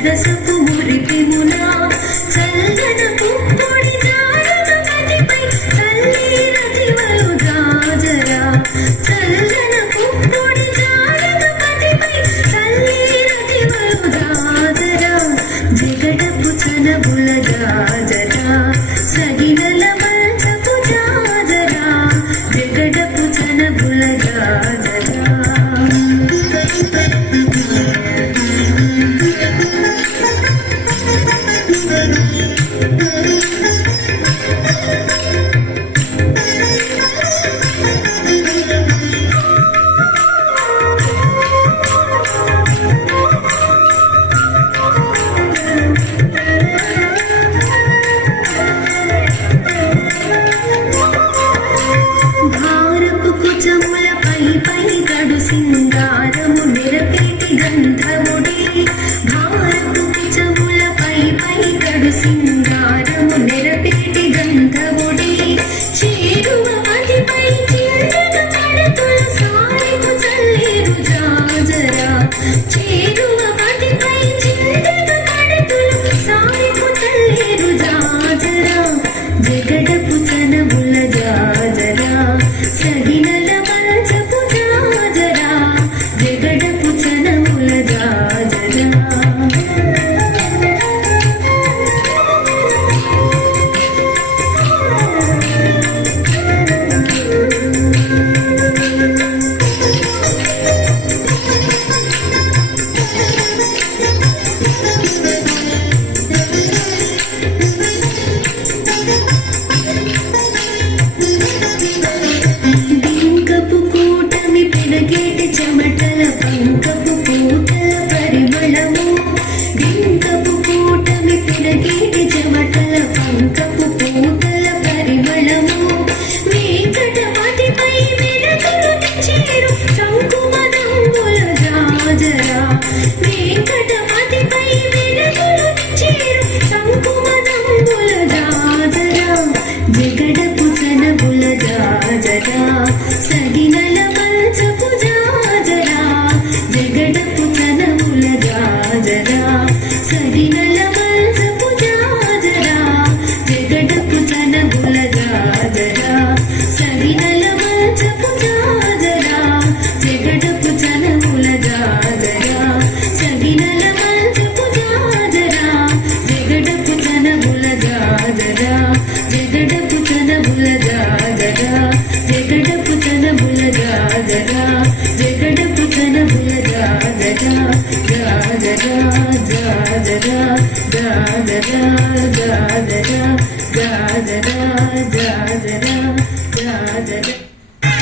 సరసపు మురిపెమునా చల్లన పుప్పొడి జాడన పతిపై చల్లీరతివలు జాజరా చల్లన పుప్పొడి జాడన పతిపై చల్లీరతివలు జాజరా జగడపు చనబుల జాజరా సగినల మంచపు జాజరా జగడపు చనబుల జాజరా సింగారము నిరపేటి గంధముడి భారతు పిచములపై పైకడు సింగారము నిరపేటి గంధముడి చేరువ పతిపై చిన్నగ పడతులు సారికు చల్లేరు జాజరా చేరువ పతిపై చిన్నగ పడతులు సారికు చల్లేరు జాజరా జగడపు చనబుల జాజరా సగినల మంచపు జాజరా జగడపు చనముల జాజరా చెమటల పంకపు పూటల పరిమళము డింకపు కూటమి పిడగేటి చెమటల పంకపు పూటల పరిమళము వెంకటపతిపై మెడకులు చేరు శంకుమదంబుల జాజరా వెంకటపతిపై మెడకులు చేరు శంకుమదంబుల జాజరా జగడపు చనబుల జాజరా సగినల మంచపు జాజరా జగడపు చనముల జాజరా సగినల మంచపు జాజరా జగడపు చనముల జాజరా సగినల మంచపు జాజరా జగడపు చనముల జాజరా సగినల మంచపు జాజరా జగడపు చనముల జాజరా జగడపు చనముల జాజరా జగడపు చనముల జాజరా జగడపు చనముల జాజరా జాజరా జాజరా జాజరా జాజరా జాజరా జాజరా జాజరా